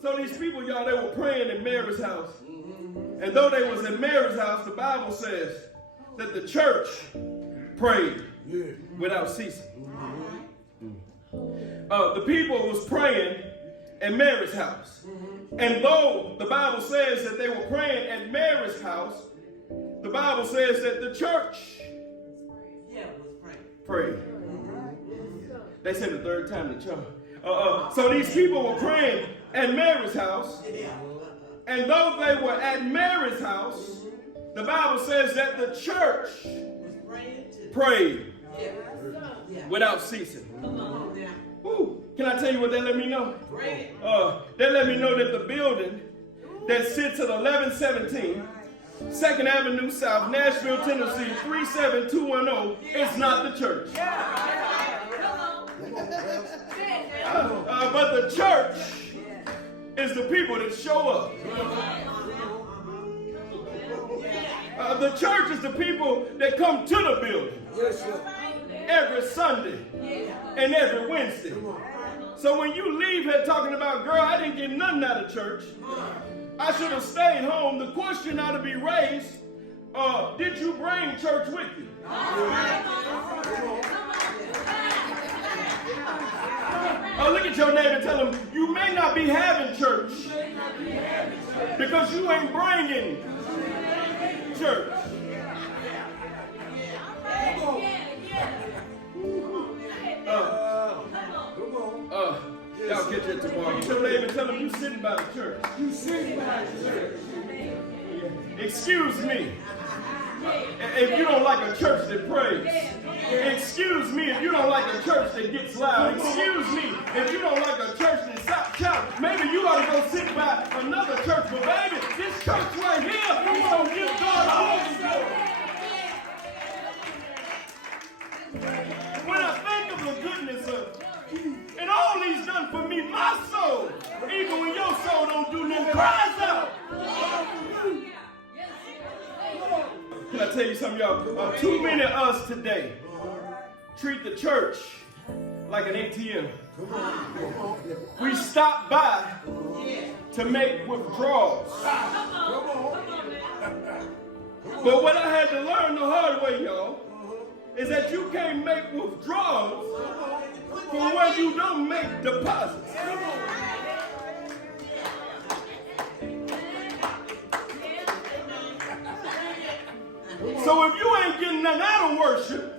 So these people, y'all, they were praying in Mary's house. And though they was in Mary's house, the Bible says that the church prayed without ceasing. The people was praying in Mary's house. And though the Bible says that they were praying at Mary's house, the Bible says that the church prayed. They said the third time the church. So these people were praying at Mary's house. And though they were at Mary's house, the Bible says that the church prayed without ceasing. Ooh, can I tell you what that let me know? That let me know that the building that sits at 1117 2nd Avenue South, Nashville, Tennessee, 37210 is not the church. But the church is the people that show up. The church is the people that come to the building every Sunday and every Wednesday. So when you leave here talking about, girl, I didn't get nothing out of church, I should have stayed home, the question ought to be raised, did you bring church with you? Look at your neighbor and tell him, you may not be having church because you ain't bringing church. Y'all get that tomorrow. Get your neighbor and tell him you sitting by the church. You sitting by the church. Excuse me if you don't like a church that prays. Excuse me if you don't like a church that gets loud. Excuse me if you don't like a church that shouts. Maybe you ought to go sit by another church. But baby, this church right here, we gonna give God all the glory. When I think of the goodness of and all he's done for me, my soul, even when your soul don't do nothing, cries out. Can I tell you something, y'all? Too many of us today treat the church like an ATM. We stop by to make withdrawals. But what I had to learn the hard way, y'all, is that you can't make withdrawals from where you don't make deposits. So if you ain't getting nothing out of worship,